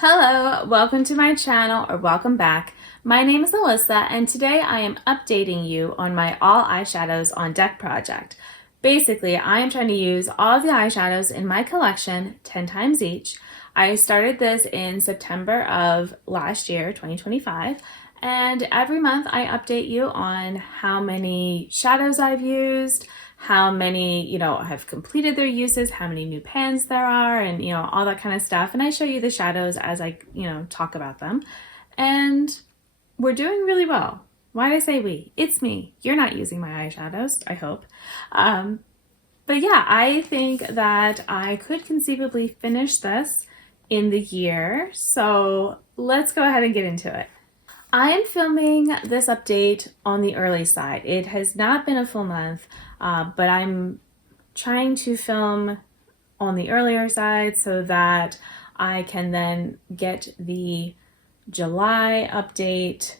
Hello, welcome to my channel, or welcome back. My name is Alyssa, and today I am updating you on my all eyeshadows on deck project. Basically, I am trying to use all of the eyeshadows in my collection 10 times each. I started this in September of last year, 2025, and every month I update you on how many shadows I've used, how many, have completed their uses, how many new pans there are, and, all that kind of stuff. And I show you the shadows as I, talk about them. And we're doing really well. Why did I say we? It's me. You're not using my eyeshadows, I hope. But yeah, I think that I could conceivably finish this in the year. So let's go ahead and get into it. I am filming this update on the early side. It has not been a full month, but I'm trying to film on the earlier side so that I can then get the July update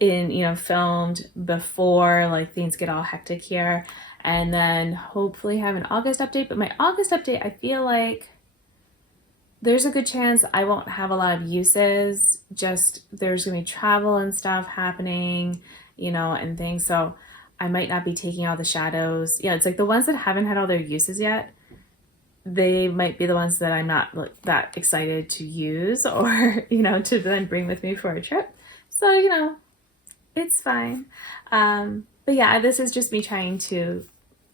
filmed before like things get all hectic here, and then hopefully have an August update. But my August update, I feel like there's a good chance I won't have a lot of uses. Just there's gonna be travel and stuff happening, and things. So I might not be taking all the shadows. Yeah, it's like the ones that haven't had all their uses yet, they might be the ones that I'm not that excited to use or, to then bring with me for a trip. So, it's fine. But yeah, this is just me trying to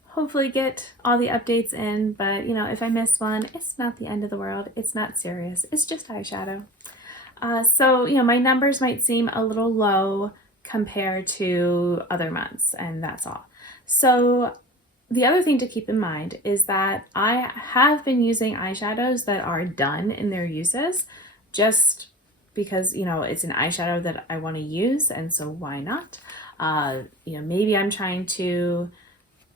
hopefully get all the updates in, but if I miss one, it's not the end of the world. It's not serious. It's just eyeshadow. So my numbers might seem a little low compared to other months, and that's all. So the other thing to keep in mind is that I have been using eyeshadows that are done in their uses just because, it's an eyeshadow that I want to use, and so why not? Maybe I'm trying to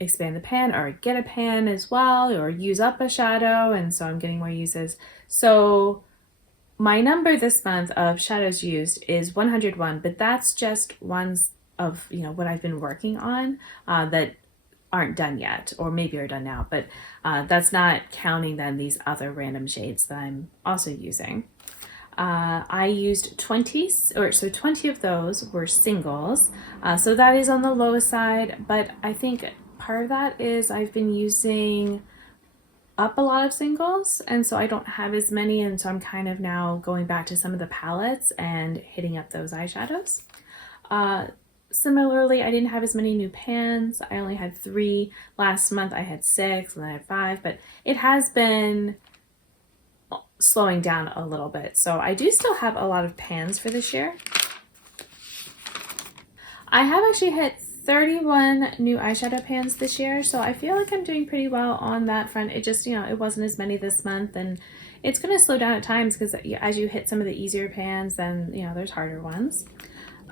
expand the pan or get a pan as well, or use up a shadow, and so I'm getting more uses. So my number this month of shadows used is 101, but that's just ones of what I've been working on that aren't done yet, or maybe are done now, but that's not counting then these other random shades that I'm also using. I used 20, so 20 of those were singles, so that is on the lowest side, but I think part of that is I've been using up a lot of singles, and so I don't have as many, and so I'm kind of now going back to some of the palettes and hitting up those eyeshadows. Similarly, I didn't have as many new pans. I only had 3. Last month I had 6, and then I had 5, but it has been slowing down a little bit. So I do still have a lot of pans for this year. I have actually hit 31 new eyeshadow pans this year, so I feel like I'm doing pretty well on that front. It just, it wasn't as many this month, and it's going to slow down at times because as you hit some of the easier pans, then, there's harder ones.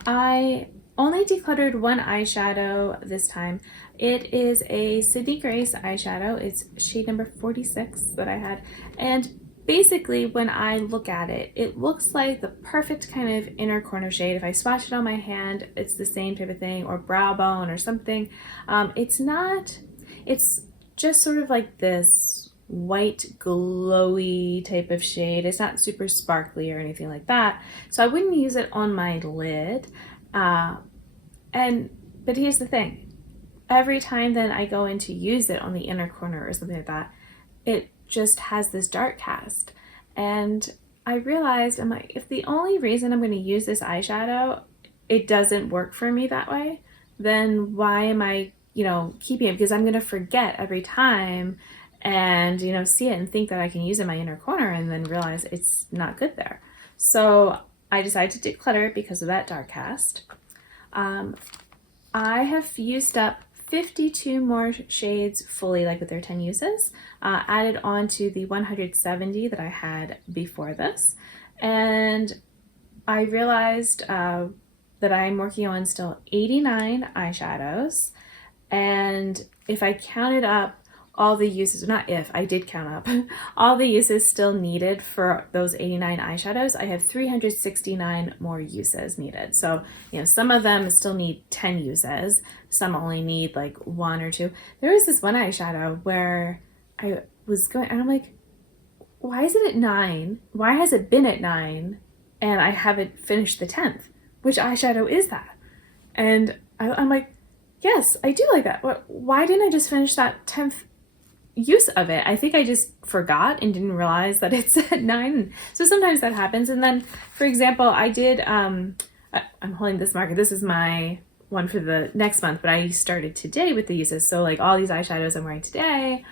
I only decluttered one eyeshadow this time. It is a Sydney Grace eyeshadow. It's shade number 46 that I had, and basically, when I look at it, it looks like the perfect kind of inner corner shade. If I swatch it on my hand, it's the same type of thing, or brow bone or something. It's not, it's just sort of like this white glowy type of shade. It's not super sparkly or anything like that. So I wouldn't use it on my lid. But here's the thing. Every time then I go in to use it on the inner corner or something like that, it just has this dark cast, and I realized, I'm like, if the only reason I'm going to use this eyeshadow, it doesn't work for me that way, then why am I keeping it? Because I'm going to forget every time and see it and think that I can use it in my inner corner, and then realize it's not good there. So I decided to declutter because of that dark cast. I have used up 52 more shades fully, like with their 10 uses, added on to the 170 that I had before this. And I realized that I'm working on still 89 eyeshadows. And if I counted up all the uses, not if, I did count up, all the uses still needed for those 89 eyeshadows, I have 369 more uses needed. So, some of them still need 10 uses, some only need like 1 or 2. There was this one eyeshadow where I was going, and I'm like, why is it at 9? Why has it been at 9 and I haven't finished the 10th? Which eyeshadow is that? And I'm like, yes, I do like that. Why didn't I just finish that 10th use of it? I think I just forgot and didn't realize that it's at 9. So sometimes that happens. And then, for example, I did, I'm holding this marker. This is my one for the next month, but I started today with the uses. So like all these eyeshadows I'm wearing today,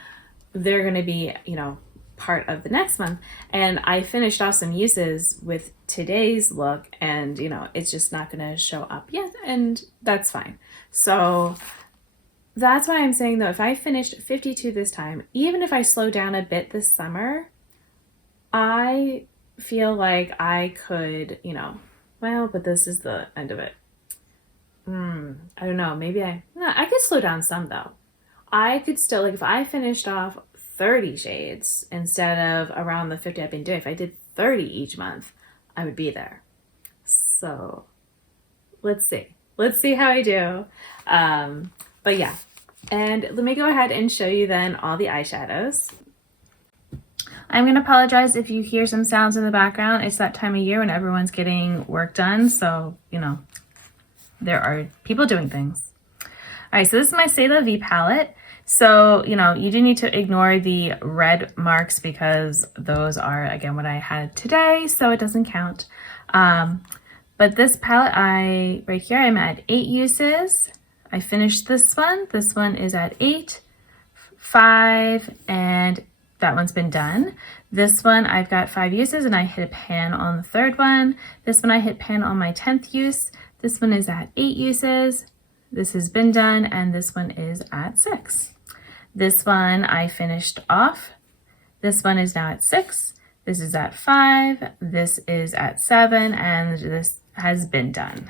they're going to be, you know, part of the next month. And I finished off some uses with today's look, and you know, it's just not going to show up yet, and that's fine. So that's why I'm saying though, if I finished 52 this time, even if I slow down a bit this summer, I feel like I could, you know, well, but this is the end of it. I don't know, maybe I could slow down some though. I could still, like if I finished off 30 shades instead of around the 50 I've been doing, if I did 30 each month, I would be there. So let's see how I do. But yeah, and let me go ahead and show you then all the eyeshadows. I'm going to apologize if you hear some sounds in the background. It's that time of year when everyone's getting work done, so you know, there are people doing things. All right, so this is my C'est La Vie palette. So, you know, you do need to ignore the red marks because those are, again, what I had today, so it doesn't count. But this palette, right here, I'm at 8 uses. I finished this one. This one is at 8, 5, and that one's been done. This one, I've got 5 uses, and I hit a pan on the 3rd one. This one, I hit pan on my 10th use. This one is at 8 uses. This has been done, and this one is at 6. This one I finished off. This one is now at 6. This is at 5. This is at 7, and this has been done.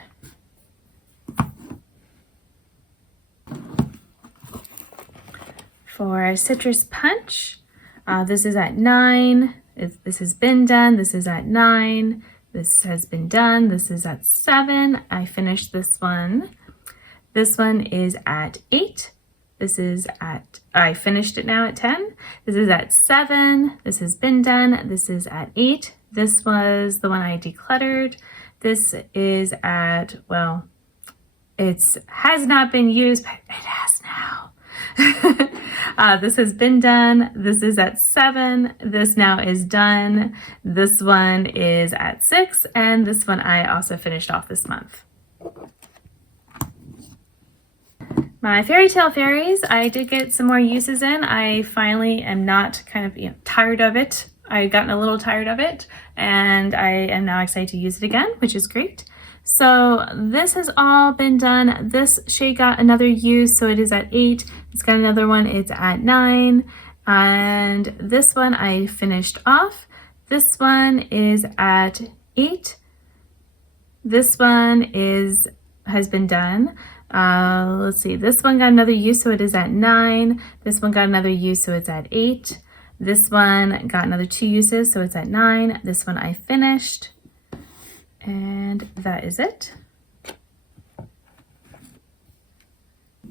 For Citrus Punch, this is at 9. This has been done. This is at 9. This has been done. This is at 7. I finished this one. This one is at 8. This is at, I finished it now at 10. This is at 7. This has been done. This is at 8. This was the one I decluttered. This is at, well, it has not been used, but it has now. This has been done. This is at 7. This now is done. This one is at 6. And this one I also finished off this month. My Fairy Tale Fairies, I did get some more uses in. I finally am not kind of, you know, tired of it. I've gotten a little tired of it, and I am now excited to use it again, which is great. So this has all been done. This shade got another use, so it is at 8. It's got another one, it's at 9. And this one I finished off. This one is at 8. This one has been done. Let's see, this one got another use, so it is at 9. This one got another use, so it's at 8. This one got another 2 uses, so it's at 9. This one I finished, and that is it.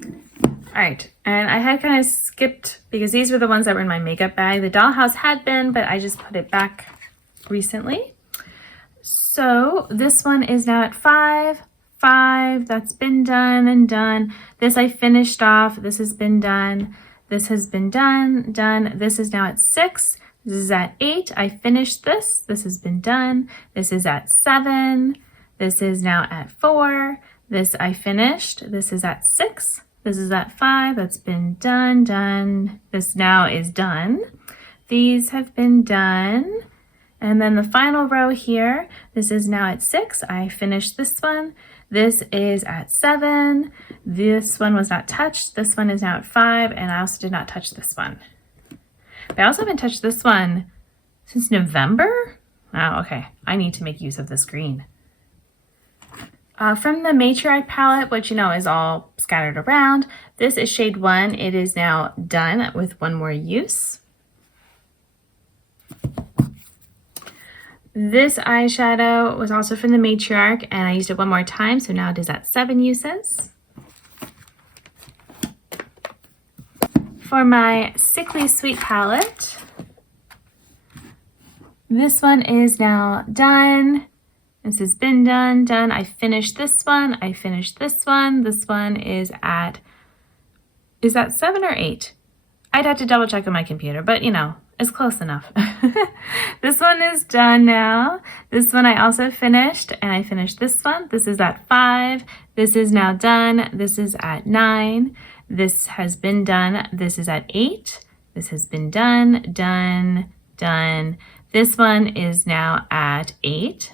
All right, and I had kind of skipped because these were the ones that were in my makeup bag. The Dollhouse had been, but I just put it back recently. So this one is now at 5. 5, that's been done and done. This I finished off. This has been done. This has been done. This is now at 6. This is at 8. I finished this. This has been done. This is at 7. This is now at 4. This I finished. This is at 6. This is at 5. That's been done. This now is done. These have been done. And then the final row here, this is now at 6. I finished this one. This is at 7. This one was not touched. This one is now at 5. And I also did not touch this one. But I also haven't touched this one since November. Oh, okay. I need to make use of this green. From the Matriarch palette, which you know is all scattered around, this is shade 1. It is now done with one more use. This eyeshadow was also from the Matriarch, and I used it one more time, so now it is at 7 uses. For my Sickly Sweet palette, This one is now done. This has been done. I finished this one. I finished this one. This one is that 7 or 8? I'd have to double check on my computer, but you know, it's close enough. This one is done now. This one I also finished, and I finished this one. This is at 5. This is now done. This is at 9. This has been done. This is at 8. This has been done, done. This one is now at 8.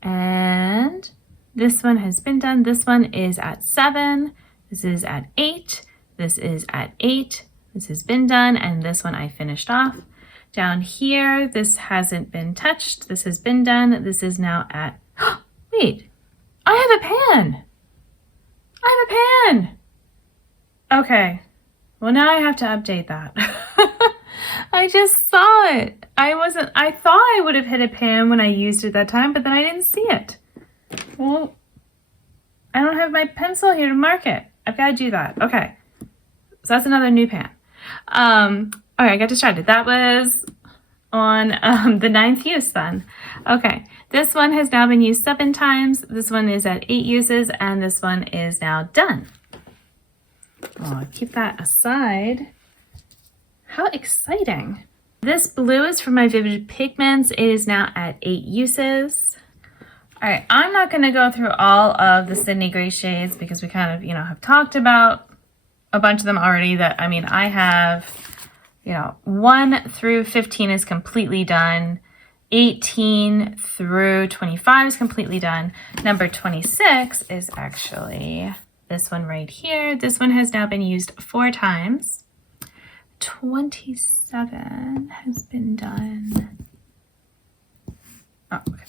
And this one has been done. This one is at 7. This is at 8. This is at 8. This has been done, and this one I finished off. Down here, this hasn't been touched. This has been done. This is now at, wait, I have a pan. I have a pan. Okay, well now I have to update that. I just saw it. I thought I would have hit a pan when I used it that time, but then I didn't see it. Well, I don't have my pencil here to mark it. I've got to do that. Okay, so that's another new pan. All right, I got distracted. That was on the 9th use then. Okay, this one has now been used 7 times. This one is at 8 uses, and this one is now done. I'll keep that aside. How exciting. This blue is from my Vivid Pigments. It is now at 8 uses. All right, I'm not gonna go through all of the Sydney Gray shades because we kind of, have talked about a bunch of them already. I have, 1 through 15 is completely done. 18 through 25 is completely done. Number 26 is actually this one right here. This one has now been used 4 times. 27 has been done. Oh, okay.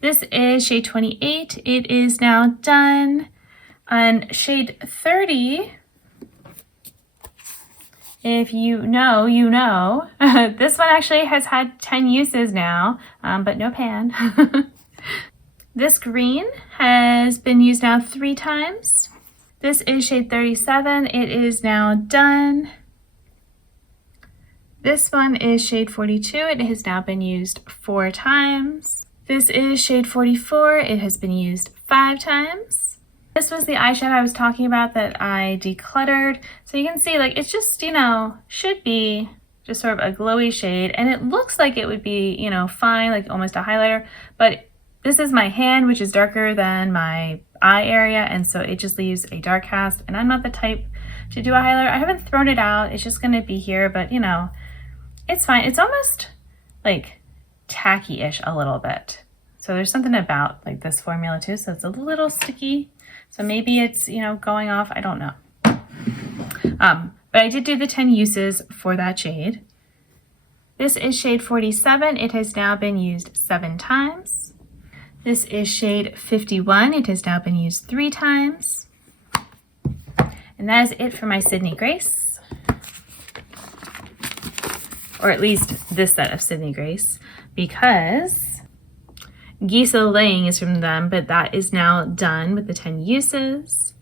This is shade 28. It is now done. And shade 30, if you know, you know. This one actually has had 10 uses now, but no pan. This green has been used now 3 times. This is shade 37. It is now done. This one is shade 42. It has now been used 4 times. This is shade 44. It has been used 5 times. This was the eyeshadow I was talking about that I decluttered. So you can see, it's just, should be just sort of a glowy shade. And it looks like it would be, fine, like almost a highlighter. But this is my hand, which is darker than my eye area. And so it just leaves a dark cast. And I'm not the type to do a highlighter. I haven't thrown it out. It's just going to be here. But, it's fine. It's almost like tacky-ish a little bit. So there's something about this formula too. So it's a little sticky. So maybe it's, going off. I don't know. But I did do the 10 uses for that shade. This is shade 47. It has now been used 7 times. This is shade 51. It has now been used 3 times. And that is it for my Sydney Grace. Or at least this set of Sydney Grace, because Gisa Laying is from them, but that is now done with the 10 uses.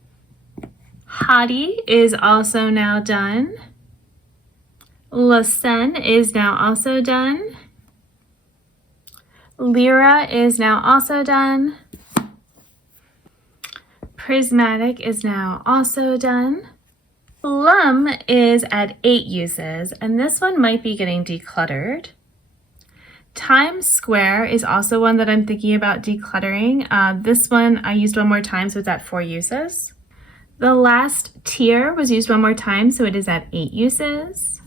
Hottie is also now done. La Seine is now also done. Lyra is now also done. Prismatic is now also done. Plum is at 8 uses, and this one might be getting decluttered. Times Square is also one that I'm thinking about decluttering. This one I used 1 more time, so it's at 4 uses. The Last Tier was used 1 more time, so it is at 8 uses.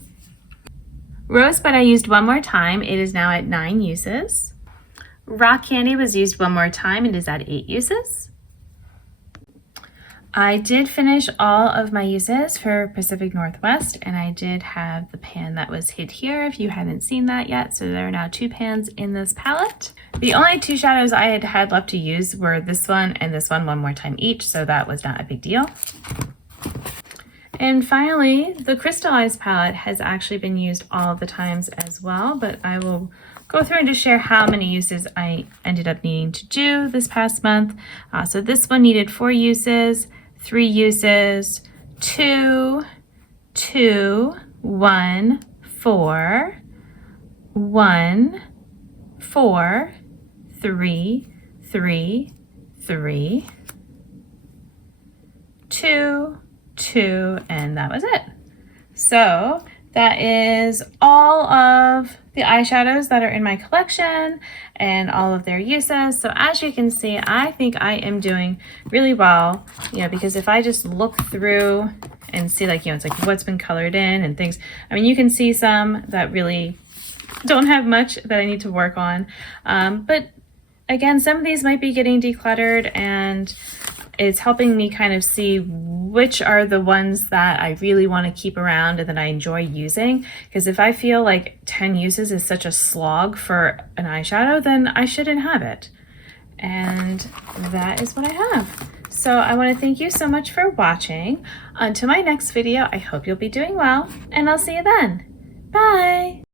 Rosebud I used 1 more time, it is now at 9 uses. Rock Candy was used 1 more time, it is at 8 uses. I did finish all of my uses for Pacific Northwest, and I did have the pan that was hid here if you hadn't seen that yet. So there are now 2 pans in this palette. The only 2 shadows I had left to use were this one and this one 1 more time each, so that was not a big deal. And finally, the Crystallized palette has actually been used all the times as well, but I will go through and just share how many uses I ended up needing to do this past month. So this one needed 4 uses. 3 uses, 2, 2, 1, 4, 1, 4, 3, 3, 3, 2, 2, and that was it. So that is all of the eyeshadows that are in my collection and all of their uses. So as you can see, I think I am doing really well, you know, because if I just look through and see, like, you know, it's like what's been colored in and things. I mean, you can see some that really don't have much that I need to work on. But again, some of these might be getting decluttered, and it's helping me kind of see which are the ones that I really want to keep around and that I enjoy using. Because if I feel like 10 uses is such a slog for an eyeshadow, then I shouldn't have it. And that is what I have. So I want to thank you so much for watching. Until my next video, I hope you'll be doing well, and I'll see you then. Bye!